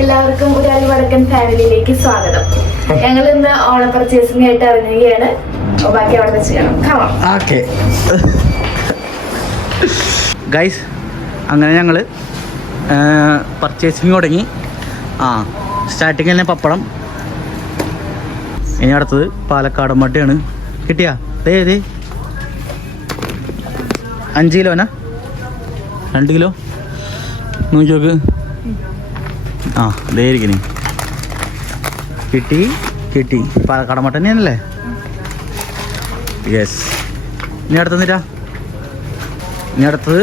എല്ലാവർക്കും ഒരാളി വടക്കൻ ഫാമിലിയിലേക്ക് സ്വാഗതം. ഞങ്ങൾ ഇന്ന് ഓണ പർച്ചേസിംഗ് ആയിട്ട് ഇറങ്ങുകയാണ്. ബാക്കി അവിടെ വെച്ച് കാണാം. ഗൈസ്, അങ്ങനെ ഞങ്ങൾ പർച്ചേസിങ് തുടങ്ങി. സ്റ്റാർട്ടിങ് തന്നെ പപ്പടം. ഇനി അടുത്തത് പാലക്കാടൻ മട്ടയാണ്. കിട്ടിയാ? ഏത് 5 കിലോനാ 2 കിലോ നോക്കി നോക്ക്. ഇതായിരിക്കും. കിട്ടി പാലക്കാടൻ മട്ടൻ തന്നെയാണല്ലേ? യെസ്. ഇനി അടുത്തന്നിട്ടാ? ഇനി അടുത്തത്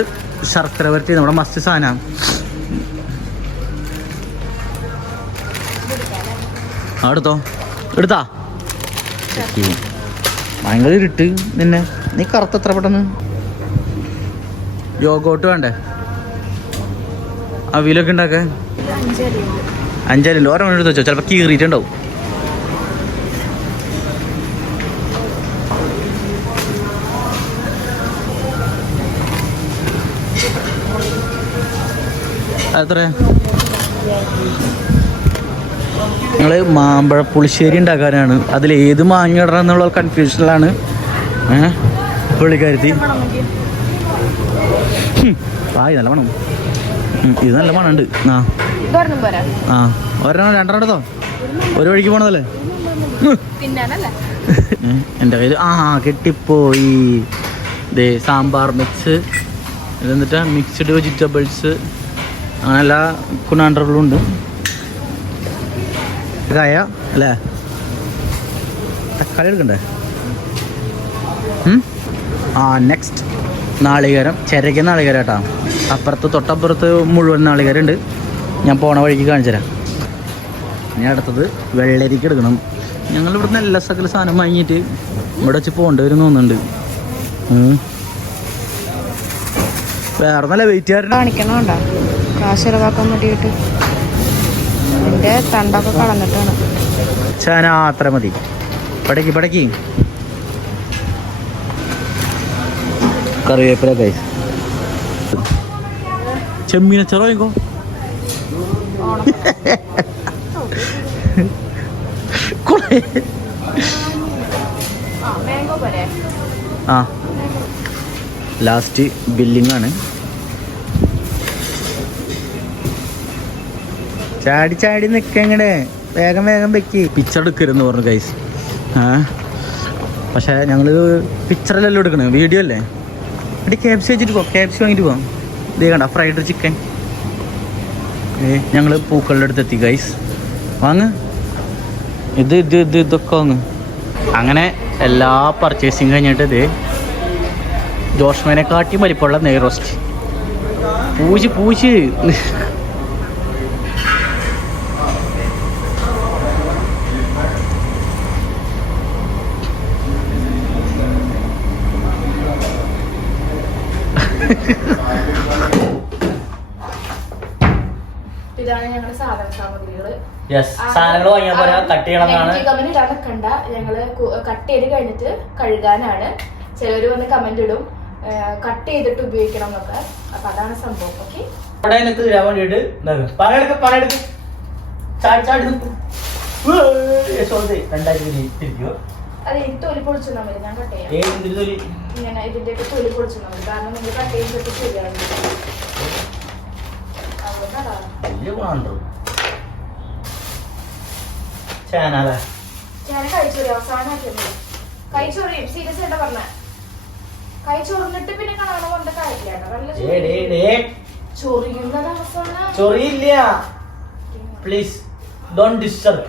ശർക്കര വരട്ടി, നമ്മുടെ മസ്റ്റ് സാധനമാണ്. എടുത്താ ഭയങ്കര ഇരുട്ട്. നിന്നെ നീ കറുത്ത് എത്ര പെട്ടെന്ന്. യോഗോട്ട് വേണ്ടേ? അവിലൊക്കെ ഉണ്ടാക്കാൻ 5 അരിയുണ്ട്. ഓരോ എടുത്ത് വെച്ചോ, ചിലപ്പോൾ കീറിയിട്ടുണ്ടാവും. എത്ര? ഞങ്ങൾ മാമ്പഴ പുളിശ്ശേരി ഉണ്ടാക്കാനാണ്. അതിൽ ഏത് മാങ്ങ ഇടണം എന്നുള്ള കൺഫ്യൂഷനിലാണ് പുള്ളിക്കാരുത്തി. നല്ല മണം. ഇത് നല്ല മണമുണ്ട്. ഒരെണ്ണം 2 എടുത്തോ. ഒരു വഴിക്ക് പോണതല്ലേ എൻ്റെ കയ്യിൽ. കെട്ടിപ്പോയി. ഇതേ സാമ്പാർ മിക്സ്, ഇതെന്നിട്ടാ മിക്സ്ഡ് വെജിറ്റബിൾസ്, അങ്ങനെ എല്ലാ കുണാണ്ടറുകളും ഉണ്ട്. കായ അല്ലേ? തക്കാളി എടുക്കണ്ടേ? നെക്സ്റ്റ് നാളികേരം. ചിരയ്ക്ക നാളികേരം കേട്ടോ. അപ്പുറത്ത് തൊട്ടപ്പുറത്ത് മുഴുവൻ നാളികേരം ഉണ്ട്. ഞാൻ പോണ വഴിക്ക് കാണിച്ചു തരാം. ഇനി അടുത്തത് വെള്ളരിക്ക എടുക്കണം. ഞങ്ങൾ ഇവിടുന്ന് എല്ലാ സകല സാധനം വാങ്ങിയിട്ട് ഇവിടെ വെച്ച് പോകേണ്ടി വരും തോന്നുന്നുണ്ട്. വേറെ നല്ല വെയിറ്റ് കാണിക്കണോണ്ടോ കാശ് ചെലവാക്കാൻ വേണ്ടിയിട്ട്. എൻ്റെ തണ്ടൊക്കെ കളഞ്ഞിട്ടാണ്. അത്ര മതി. പടക്കി കറിവേപ്പില. കൈസ് ചെമ്മീനച്ചറോ വാങ്ങിക്കോ. ലാസ്റ്റ് ബില്ലിംഗ് ആണ്. ചാടി നിൽക്കങ്ങനെ വേഗം വെക്കി. പിക്ചർ എടുക്കരുതെന്ന് പറഞ്ഞു ഗൈസ്. പക്ഷേ ഞങ്ങൾ പിക്ചറിലെല്ലാം എടുക്കണേ, വീഡിയോ അല്ലേ. എന്നിട്ട് KFC വെച്ചിട്ട് പോവാം. KFC വാങ്ങിയിട്ട് പോവാം. ഇതേ കണ്ട ഫ്രൈഡ് ചിക്കൻ. ഞങ്ങൾ പൂക്കളുടെ അടുത്തെത്തി ഗൈസ്. വാങ്ങ് ഇതൊക്കെ വാങ്ങ്. അങ്ങനെ എല്ലാ പർച്ചേസിങ് കഴിഞ്ഞിട്ട് ഇത് ജോഷ്മേനെ കാട്ടി വലിപ്പമുള്ള നെയ് റോസ്റ്റ്. പൂച്ച് ഇതാണ് ഞങ്ങളുടെ സാധന സാമഗ്രികള്. സാധനങ്ങൾ വാങ്ങിയാൽ കട്ട് ചെയ്യണമെന്നാണ്. ഞങ്ങള് കട്ട് ചെയ്ത് കഴിഞ്ഞിട്ട് കഴുകാനാണ്. ചിലര് വന്ന് കമന്റ് ഇടും കട്ട് ചെയ്തിട്ട് ഉപയോഗിക്കണം എന്നൊക്കെ. അപ്പൊ അതാണ് സംഭവം. ഓക്കെ, അത് എനിക്ക് തൊലി പൊളിച്ചു തന്നാൽ മതി. ഞാൻ കട്ട് ചെയ്യാം. ഇങ്ങനെ ഇതിന്റെ ഒക്കെ തൊലി പൊളിച്ചു തന്നാൽ മതി. കാരണം നിങ്ങൾ കട്ട് ചെയ്തിട്ട് ശരിയാണ്. കഴിച്ചോറി അവസാനം കഴിച്ചോറിയും സീരിയസ് ആയിട്ട് പറഞ്ഞ കൈ ചൊറിഞ്ഞിട്ട് പിന്നെ കാണാൻ കൊണ്ട് കാര്യമില്ല. ചൊറിയുന്നത് അവസാനം. ചൊറിയില്ല, പ്ലീസ് ഡോണ്ട് ഡിസ്റ്റർബ്.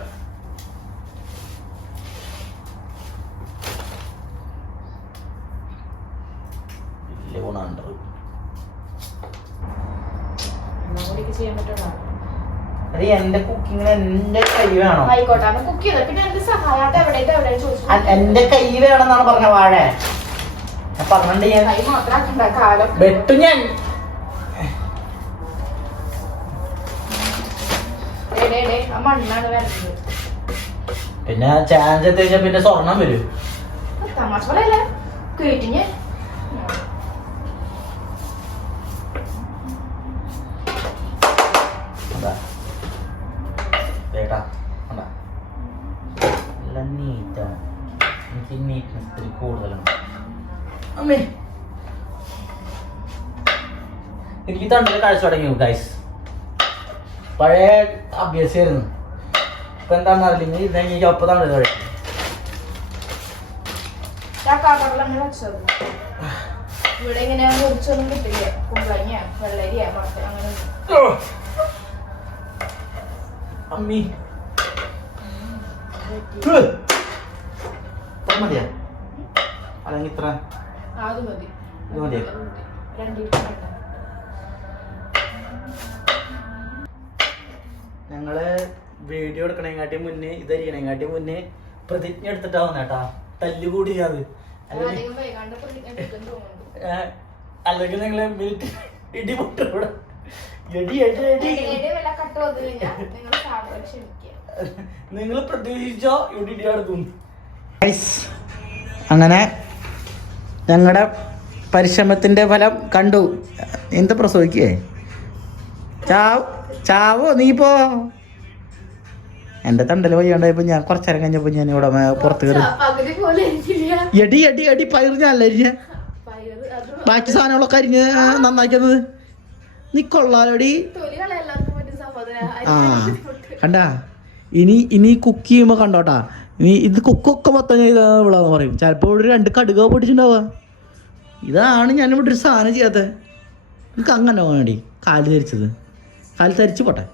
എന്റെ കുക്കിങ്ങിന് എന്റെ കൈ വേണം. ആയിക്കോട്ടെ, കുക്ക് ചെയ്ത പിന്നെ എന്റെ സഹായം എവിടെ ചോദിച്ചു. എന്റെ കൈ വേണമെന്നാണ് പറഞ്ഞ വാഴ. പറഞ്ഞിട്ട് ഞാൻ കൈ മാത്രം കാലം വെട്ടു. ഞാൻ മണ്ണാണ് വരുന്നത്. പിന്നെ ചാൻസ് എത്തിച്ചാ പിന്നെ സ്വർണം വരും. തമാശ പറയല്ലേ കേട്ടിഞ്ഞ്. അമ്മേ എനിക്ക് തണ്ടല് കാഴ്ച തുടങ്ങി ഗൈസ്. പഴയ അഭ്യാസമായിരുന്നു. ഇപ്പൊ എന്താണെന്ന് അറിയില്ല. ഇതെനിക്ക് ഒപ്പം തണ്ടല് കഴിക്കും. ഇവിടെ ഇങ്ങനെ മുറിച്ചൊന്നും കിട്ടില്ല. കുമ്പളങ്ങ, വെള്ളരിയ, മട്ടൻ അങ്ങനെ അമ്മി മതിയാ അല്ലെങ്കിൽ ഇത്ര അത് മതി. ഇത് മതിയാ. 2 ലിറ്റർ. ഞങ്ങള് വീഡിയോ എടുക്കണേക്കാട്ടി മുന്നേ ഇതരിക്കണേക്കാട്ടി മുന്നേ പ്രതിജ്ഞ എടുത്തിട്ടാവുന്ന കേട്ടാ. തല്ലുകൂടിയത് അല്ലെങ്കിൽ നിങ്ങള് മിനിറ്റ് ഇടിപൊട്ടൂടെ നിങ്ങൾ പ്രതീക്ഷിച്ചോ ഇവിടെ ഇടി നടക്കും. അങ്ങനെ ഞങ്ങളുടെ പരിശ്രമത്തിന്റെ ഫലം കണ്ടു. എന്താ പ്രസവിക്കേ? ചാവോ നീ പോ. എന്റെ തണ്ടല് വയ്യാണ്ടായപ്പോ ഞാൻ കുറച്ചേരം കഴിഞ്ഞപ്പോ ഞാൻ ഇവിടെ പുറത്ത് കയറി. എടി എടി എടി പയർ ഞാനല്ല അരിഞ്ഞ. ബാക്കി സാധനങ്ങളൊക്കെ അരിഞ്ഞ് നന്നാക്കുന്നത് നീ കൊള്ളാലോടി. ആ കണ്ടാ. ഇനി കുക്ക് ചെയ്യുമ്പോ കണ്ടോട്ടാ. നീ ഇത് കുക്കൊക്കെ മൊത്തം ഇവിടെന്ന് പറയും. ചിലപ്പോ ഇവിടെ 2 കടുക പൊടിച്ചിട്ടുണ്ടാവുക. ഇതാണ് ഞാൻ ഇവിടെ ഒരു സാധനം ചെയ്യാത്തത്. എനിക്ക് അങ്ങനെ വേണ്ടി കാല് ധരിച്ചത്. കാല് ധരിച്ചു പോട്ടെ.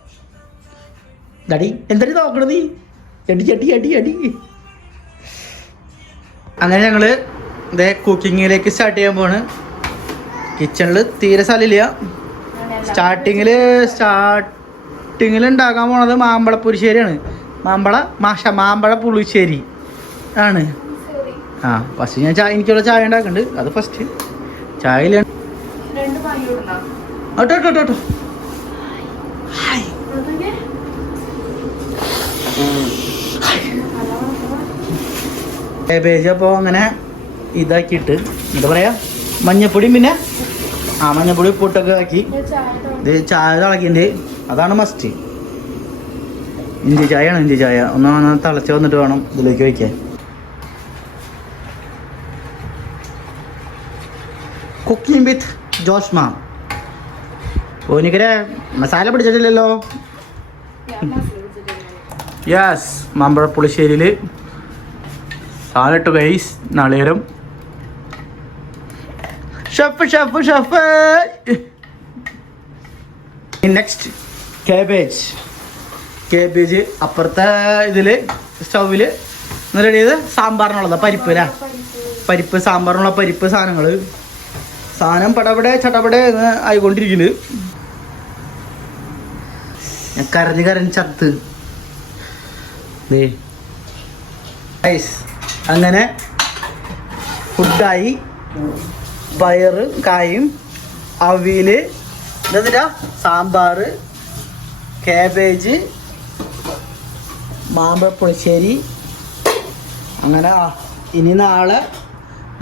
ഡടി എന്തായാലും നോക്കണം നീ. അടി അടി അടി അടി. അങ്ങനെ ഞങ്ങള് ഇതേ കുക്കിങ്ങിലേക്ക് സ്റ്റാർട്ട് ചെയ്യാൻ പോണ്. കിച്ചണിൽ തീരെ സ്ഥലമില്ല. സ്റ്റാർട്ടിങ്ങിൽ ഉണ്ടാക്കാൻ പോണത് മാമ്പഴ പുളിശ്ശേരിയാണ്. മാമ്പഴ പുളിശ്ശേരി ആണ്. ആ ഫസ്റ്റ് ഞാൻ എനിക്കുള്ള ചായ ഉണ്ടാക്കുന്നുണ്ട്. അത് ഫസ്റ്റ് ചായയിലാണ്. കേട്ടോ കേബേജ് അപ്പോൾ അങ്ങനെ ഇതാക്കിയിട്ട് എന്താ പറയാ മഞ്ഞപ്പൊടിയും പിന്നെ മഞ്ഞപ്പൊടി പൊട്ടൊക്കെ ആക്കി ഇത് ചായ തിളക്കിണ്ട്. അതാണ് മസ്റ്റ്. ഇഞ്ചി ചായയാണ്. ഇഞ്ചി ചായ ഒന്ന് തിളച്ച് വന്നിട്ട് വേണം ഇതിലേക്ക് വയ്ക്കാൻ. Cooking with Joshma. ഓനിക്കരെ മസാല പിടിച്ചിട്ടില്ലല്ലോ. യെസ് മാമ്പഴ പുളിശ്ശേരിയിൽ സാലട്ട് ഗൈസ്. നാളികേരം chef chef chef. Next cabbage അപ്പുറത്തെ ഇതില് സ്റ്റൗവില് റെഡി ചെയ്ത് സാമ്പാറിനുള്ളത് പരിപ്പ് അല്ലേ. പരിപ്പ് സാമ്പാറിനുള്ള പരിപ്പ് സാധനം പടപടെ ചടപടെ ആയിക്കൊണ്ടിരിക്കുന്നുണ്ട്. ഞാൻ കരഞ്ഞ് ചത്ത്. അങ്ങനെ ഫുഡായി. പയറ് കായും അവിയല് എന്നിട്ടാ സാമ്പാർ കാബേജ് മാമ്പഴ പുളിശ്ശേരി. അങ്ങനെ ഇനി നാളെ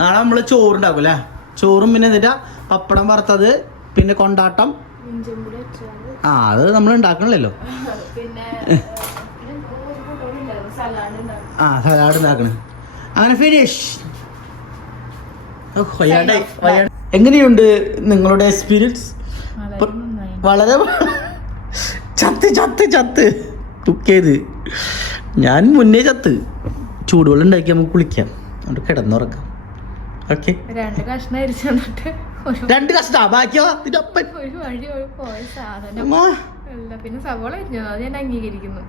നമ്മൾ ചോറുണ്ടാക്കും അല്ലേ. ചോറും പിന്നെ എന്നിട്ടാ പപ്പടം വറുത്തത് പിന്നെ കൊണ്ടാട്ടം. അത് നമ്മൾ ഉണ്ടാക്കണല്ലോ. സലാഡ് ഉണ്ടാക്കണം. അങ്ങനെ ഫിനിഷ്. എങ്ങനെയുണ്ട് നിങ്ങളുടെ എക്സ്പീരിയൻസ്? വളരെ ചത്ത് കുക്ക് ചെയ്ത് ഞാൻ മുന്നേ ചത്ത്. ചൂടുവെള്ളം ഉണ്ടാക്കി നമുക്ക് കുളിക്കാം. അവിടെ കിടന്നുറക്കാം. ഓക്കെ 2 കഷ്ണം അരിച്ചിട്ട് 2 കഷ്ടാ ബാക്കിയോ ഒരു വഴി പോയ സാധനം. പിന്നെ സവോള അരിഞ്ഞത് അത് ഞാൻ അംഗീകരിക്കുന്നു.